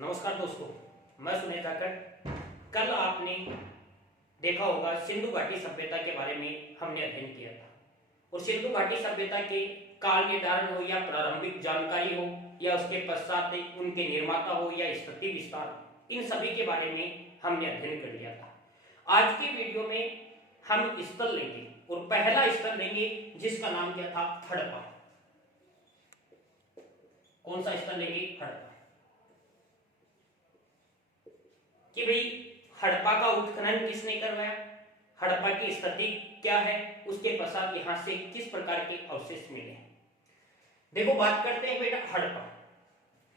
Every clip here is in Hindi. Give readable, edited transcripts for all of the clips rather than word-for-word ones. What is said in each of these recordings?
नमस्कार दोस्तों, मैं सुनील जाखड़। कल आपने देखा होगा सिंधु घाटी सभ्यता के बारे में हमने अध्ययन किया था और सिंधु घाटी सभ्यता के काल निर्धारण हो या प्रारंभिक जानकारी हो या उसके पश्चात उनके निर्माता हो या स्थिति विस्तार, इन सभी के बारे में हमने अध्ययन कर लिया था। आज की वीडियो में हम स्थल लेंगे और पहला स्थल लेंगे जिसका नाम क्या था, हड़प्पा। कौन सा स्थल लेंगे? हड़प्पा। कि भाई हड़प्पा का उत्खनन किसने करवाया, हड़प्पा की स्थिति क्या है, उसके पश्चात यहां से किस प्रकार के अवशेष मिले हैं। देखो, बात करते हैं बेटा हड़प्पा।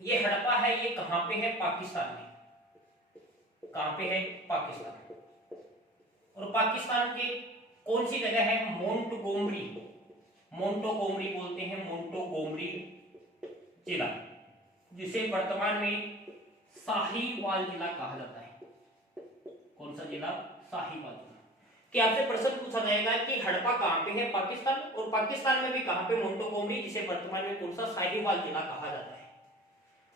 ये हड़प्पा है, ये कहां पे है? पाकिस्तान में। कहां पे है? पाकिस्तान। और पाकिस्तान के कौन सी जगह है? मोंटगोमरी। मोंटोगोमरी बोलते हैं, मोंटोगोमरी जिला, जिसे वर्तमान में साहिवाल जिला कहा जाता है। कौन सा जिला? साहिवाल जिला। कि आपसे प्रश्न पूछा जाएगा कि हड़प्पा कहां पे है? पाकिस्तान। और पाकिस्तान में भी कहां पे? मोंटोगोमरी, जिसे वर्तमान में कौन सा? साहिवाल जिला कहा जाता है।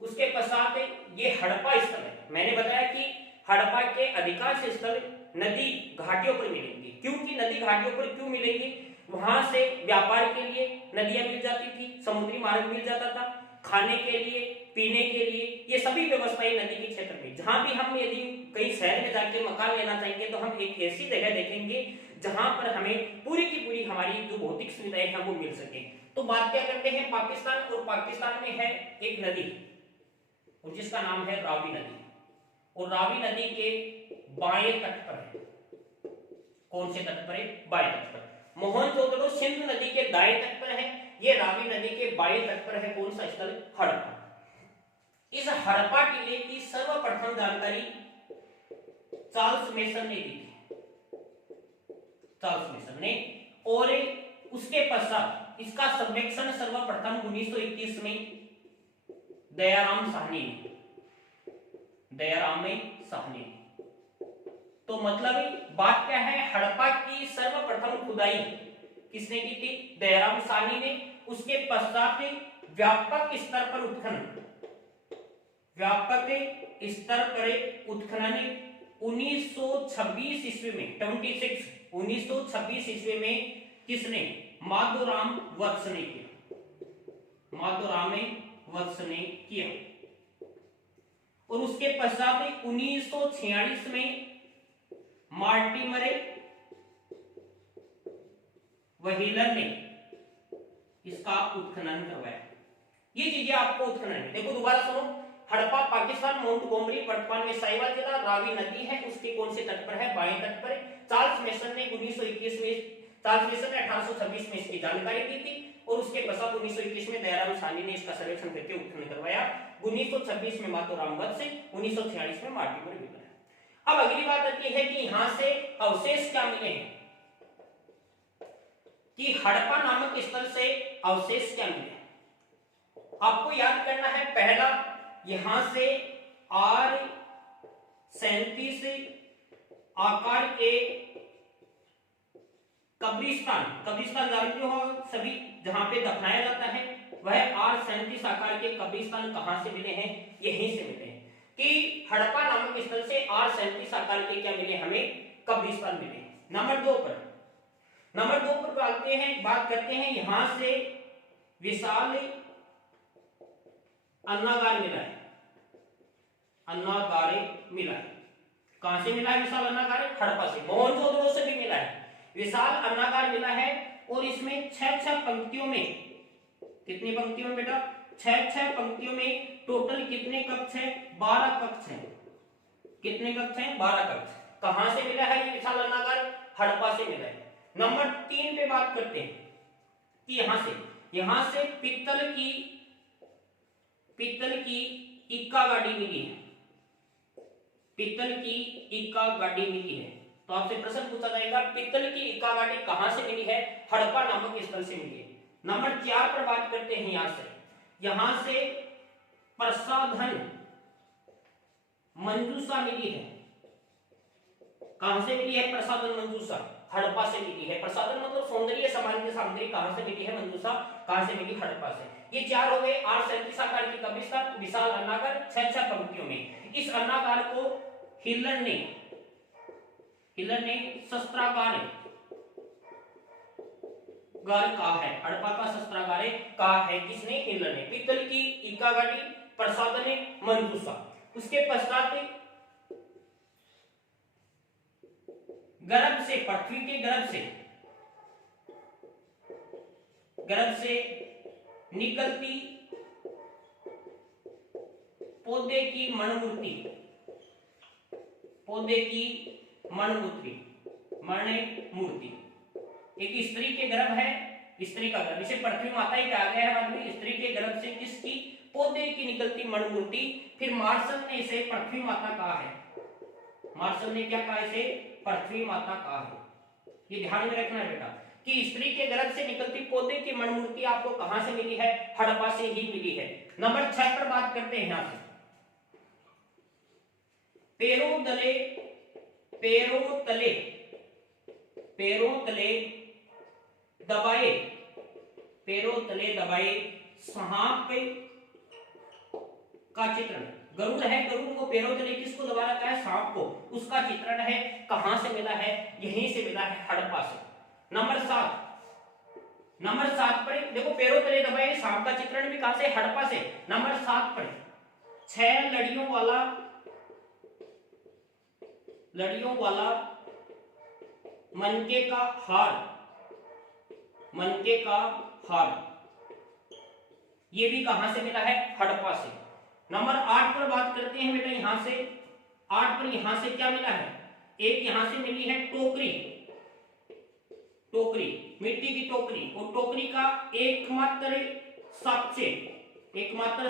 उसके पश्चात ये हड़प्पा स्थल है। मैंने बताया कि हड़प्पा के अधिकांश स्थल नदी घाटियों पर मिलेंगे। क्योंकि नदी घाटियों पर क्यों मिलेंगे? वहां से व्यापार के लिए नदियां मिल जाती थी, समुद्री मार्ग मिल जाता था, खाने के लिए, पीने के लिए, ये सभी व्यवस्थाएं नदी के क्षेत्र में। जहां भी हम यदि कई शहर में जाके मकान लेना चाहेंगे तो हम एक ऐसी जगह देखेंगे जहां पर हमें पूरी की पूरी हमारी जो भौतिक सुविधाएं हैं वो मिल सके। तो बात क्या करते हैं? पाकिस्तान। और पाकिस्तान में है एक नदी और जिसका नाम है रावी नदी। और रावी नदी के बाएं तट पर है। कौन से तट पर है? बाएं तट पर। मोहनजोदड़ो सिंधु नदी के दाएं तट पर है, ये रावी नदी के बाएं तट पर है। कौन सा स्थल? हड़प्पा। इस हड़प्पा किले की सर्वप्रथम जानकारी चार्ल्स मेसन ने दी थी। चार्ल्स मेसन ने। और उसके पश्चात इसका सर्वेक्षण सर्वप्रथम 1921 में दयाराम साहनी ने। दयाराम साहनी। तो मतलब बात क्या है? हड़प्पा की सर्वप्रथम खुदाई किसने की थी? दयाराम साहनी ने। उसके पश्चात व्यापक स्तर पर उत्खनन, व्यापक स्तर पर उत्खनन 1926 ईस्वी में, 1926 ईस्वी में किसने? माधोराम वत्स ने किया। माधोराम वत्स ने किया। और उसके पश्चात 1946 में मार्टिमर व्हीलर ने इसका उत्खनन करवाया। ये चीजें आपको उत्खनन है। देखो दोबारा सुनो, हड़प्पा पाकिस्तान, मोंटगोमरी वर्तमान में साहिवाल जिला, रावी नदी है, उसके कौन से तट पर है? बाएं तट पर। चार्ल्स मेसन ने 1921 में, चार्ल्स मेसन ने 1826 में इसकी जानकारी दी थी और उसके पश्चात 1921 में दयाराम साहनी ने इसका सर्वेक्षण करके उत्खनन करवाया। 1926 में माधोराम वत्स, 1946 में मार्टिमर व्हीलर। अब अगली बात आती है कि यहां से अवशेष क्या मिले हैं, कि हड़प्पा नामक स्थल से अवशेष क्या मिले। आपको याद करना है, पहला यहां से R37 आकार के कब्रिस्तान, कब्रिस्तान जानते हो सभी, जहां पे दफनाया जाता है, वह R37 आकार के कब्रिस्तान कहां से मिले हैं? यहीं से मिले हैं। कि हड़प्पा नामक स्थल से R37 आकार के क्या मिले हमें? कब्रिस्तान मिले। नंबर 2 पर बात करते हैं, यहां से विशाल अन्नागार मिला है। अन्नागार मिला है। कहां से मिला है विशाल अन्नागार? हड़प्पा से। मोहनजोदड़ो से भी मिला है। विशाल अन्नागार मिला है और इसमें 6 पंक्तियों में, कितनी पंक्तियों में बेटा? 6 पंक्तियों में टोटल कितने कक्ष है? 12 कक्ष है। कितने कक्ष हैं? 12 कक्ष। कहां से मिला है ये विशाल अन्नागार? हड़प्पा से मिला है। नंबर 3 पे बात करते हैं कि यहां से पित्तल की इक्का गाड़ी मिली है। पित्तल की इक्का गाड़ी मिली है। तो आपसे प्रश्न पूछा जाएगा, पित्तल की इक्का गाड़ी कहां से मिली है? हड़प्पा नामक स्थल से मिली है। नंबर 4 पर बात करते हैं, यहां से प्रसाधन मंजूषा मिली है। कहां से मिली है प्रसाधन मंजूषा? हड़प्पा से मिली है। प्रसाधन मतलब सौंदर्य सामान की सामग्री कहां से मिली है? मंजूषा कहां से मिली? हड़प्पा से। ये 4 हो गए। R37 आकार की कब्रिस्तान, विशाल अन्नाकार, 6 पंक्तियों में। इस अन्नाकार को हिटलर ने शस्त्रागार कहा है, हड़प्पा का शस्त्रागार कहा है। किसने? हिटलर ने। पीतल की ईका गाड़ी, प्रसाधन मंजूषा। उसके पश्चात गर्भ से, पृथ्वी के गर्भ से निकलती पौधे की मणिमूर्ति, एक स्त्री के गर्भ है, स्त्री का गर्भ, इसे पृथ्वी माता ही कहा गया है बाद में। स्त्री के गर्भ से किसकी? पौधे की निकलती मणिमूर्ति। फिर मार्शल ने इसे पृथ्वी माता कहा है। मार्शल ने क्या कहा? इसे पृथ्वी माता कहा है। ये ध्यान में रखना है बेटा कि स्त्री के गर्भ से निकलती पौधे की मणिमूर्ति आपको कहां से मिली है? हड़प्पा से ही मिली है। नंबर 6 पर बात करते हैं। यहां से पैरों तले दबाए सांप का चित्रण। गरुड़ है, गरुड़ को पैरों तले किसको दबा रखा है? सांप को। उसका चित्रण है, कहां से मिला है? यहीं से मिला है, हड़प्पा से। नंबर 7 पर देखो, पैरों तले दबाए सांप का चित्रण भी कहां से? हड़प्पा से। नंबर 7 पर 6 लड़ियों वाला मनके का हार, ये भी कहां से मिला है? हड़प्पा से। नंबर 8 पर बात करते हैं बेटा। यहां से 8 पर यहां से क्या मिला है? एक यहां से मिली है टोकरी, मिट्टी की टोकरी। और टोकरी का एकमात्र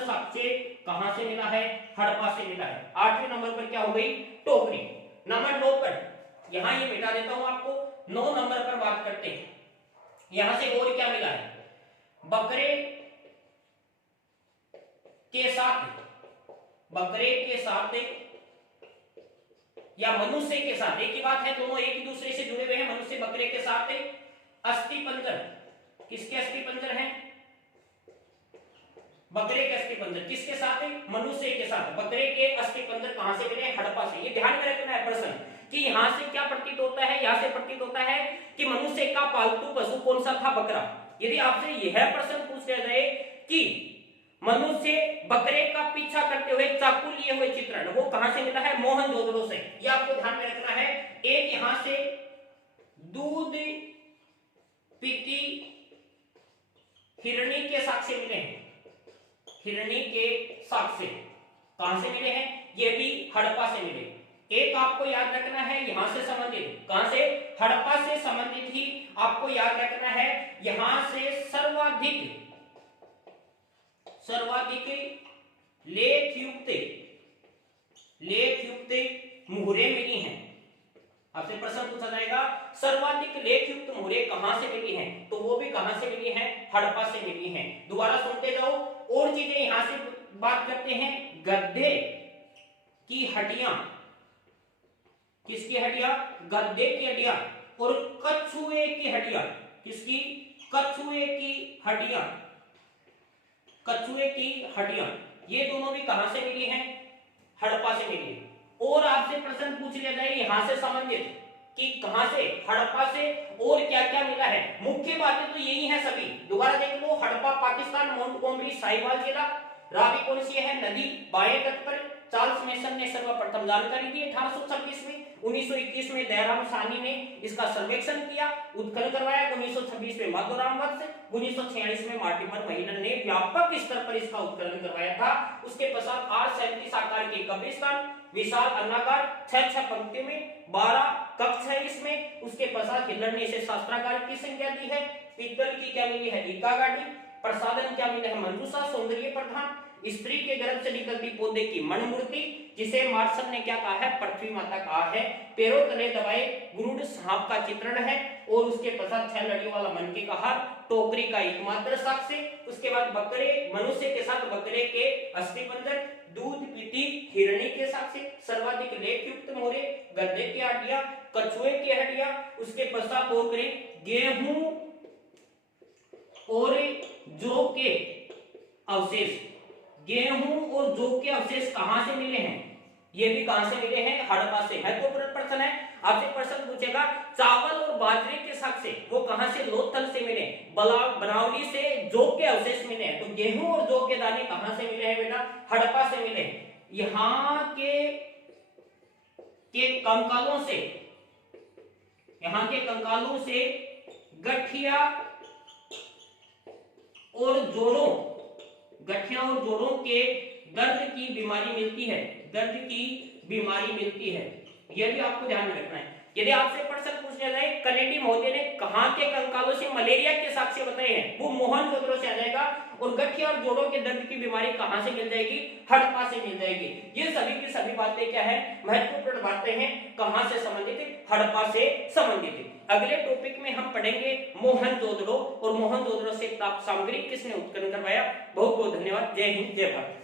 साक्ष्य कहां से मिला है? हड़प्पा से मिला है। 8वें नंबर पर क्या हो गई? टोकरी। नंबर 9 पर, यहां ये मिटा देता हूं आपको। 9 नंबर पर बात करते हैं। यहां से और क्या मिला है? बकरे के साथ या मनुष्य के साथ, एक ही बात है, दोनों एक ही दूसरे से जुड़े हुए हैं। मनुष्य बकरे के साथ अस्थिपंजर। किसके अस्थिपंजर हैं? बकरे के अस्थिपंजर। किसके साथ? मनुष्य के साथ। बकरे के अस्थिपंजर कहां से मिले? हड़प्पा से। ये ध्यान में रखना है प्रश्न कि यहां से क्या प्रतीत होता है? यहां से प्रतीत होता है कि मनुष्य का पालतू पशु कौन सा था? बकरा। यदि आपसे यह प्रश्न पूछ लिया जाए कि मनुष्य बकरे का पीछा करते हुए चाकू लिए हुए चित्रण, वो कहां से मिला है? मोहनजोदड़ो से। यह आपको ध्यान में रखना है। एक यहां से दूध पीती हिरणी के साक्ष्य मिले हैं। हिरणी के साक्ष्य कहां से मिले हैं? ये भी हड़प्पा से मिले। एक आपको याद रखना है, यहां से संबंधित, कहां से? हड़प्पा से संबंधित ही आपको याद रखना है। यहां से सर्वाधिक लेखयुक्त मुहरे मिली हैं। आपसे प्रश्न पूछा जाएगा सर्वाधिक लेखयुक्त मुहरे कहां से मिली हैं? तो वो भी कहां से मिली हैं? हड़प्पा से मिली हैं। दोबारा सुनते जाओ। और चीजें यहां से बात करते हैं। गधे की हड्डियां, किसकी हड्डियां? गधे की हड्डियां। और कछुए की हड्डियां, किसकी? कछुए की हड्डियां। ये दोनों भी कहां से मिली हैं? हड़प्पा से मिली। और आपसे प्रश्न पूछ लिया जाए यहां से संबंधित कि कहां से? हड़प्पा से। और क्या क्या मिला है? मुख्य बातें तो यही है सभी। दोबारा देख लो। हड़प्पा पाकिस्तान, मोंटगोमरी साहिवाल जिला। रावी कौन सी है? नदी, बाएं तट पर। चार्ल्स मेसन ने सर्वप्रथम जानकारी दी 1826 में। 1921 में दयाराम साहनी ने इसका सर्वेक्षण किया, उत्खनन करवाया। 1926 में माधोराम वत्स, 1946 में मार्टिमर महिलन ने व्यापक स्तर पर इसका उत्खनन करवाया था। उसके पश्चात 837 आकार के कब्रिस्तान, विशाल अन्नागार, 6 पंक्तियों में, 12 कक्ष है इसमें। उसके पश्चात हिटलर ने इसे शास्त्रागार की संज्ञा दी है। पीतल की क्या मिली है? ईका गाड़ी। प्रसाधन क्या मिला है? मंजूषा, सौंदर्य प्रधान। स्त्री के गर्भ से निकलती पौधे की मणिमूर्ति, जिसे मार्शल ने क्या कहा है? पृथ्वी माता कहा है। पैरों तले दबाए गरुड़ सांप का चित्रण है। और उसके पश्चात 6 लड़ियों वाला मनके का हार, टोकरी का एकमात्र साक्ष्य। उसके बाद बकरे, मनुष्य के साथ बकरे के अस्थिपंजर, दूध पीती हिरणी के साक्ष्य, सर्वाधिक लेखयुक्त मोहरे, गधे की हड्डियां, कछुए की हड्डियां। उसके पश्चात और करें गेहूं और जौ के अवशेष। गेहूं और जौ के अवशेष कहां से मिले हैं? ये भी कहां से मिले हैं? हड़प्पा से। महत्वपूर्ण प्रश्न है, आपसे प्रश्न पूछेगा चावल और बाजरे के साथ से वो कहां से? लोथल से मिले। बनावटी से जौ के अवशेष मिले हैं, तो गेहूं और जौ के दाने कहां से मिले हैं बेटा? हड़प्पा से मिले। यहाँ के कंकालों से गठिया और जोड़ों के दर्द की बीमारी मिलती है। दर्द की बीमारी मिलती है, यह भी आपको ध्यान में रखना है। यदि आपसे प्रश्न पूछा जाए कनेडी महोदय ने कहां के कंकालों से मलेरिया के साक्ष्य बताए हैं, वो मोहनजोदड़ो से आ जाएगा। और गठिया और जोड़ों के दर्द की बीमारी कहां से मिल जाएगी? हड़प्पा से मिल जाएगी। ये सभी की सभी बातें क्या है? महत्वपूर्ण बातें हैं। कहां से संबंधित है? हड़प्पा से संबंधित है। अगले टॉपिक में हम पढ़ेंगे मोहनजोदड़ो, और मोहनजोदड़ो से प्राप्त सामग्री किसने उत्खनन करवाया। बहुत बहुत धन्यवाद। जय हिंद, जय भारत।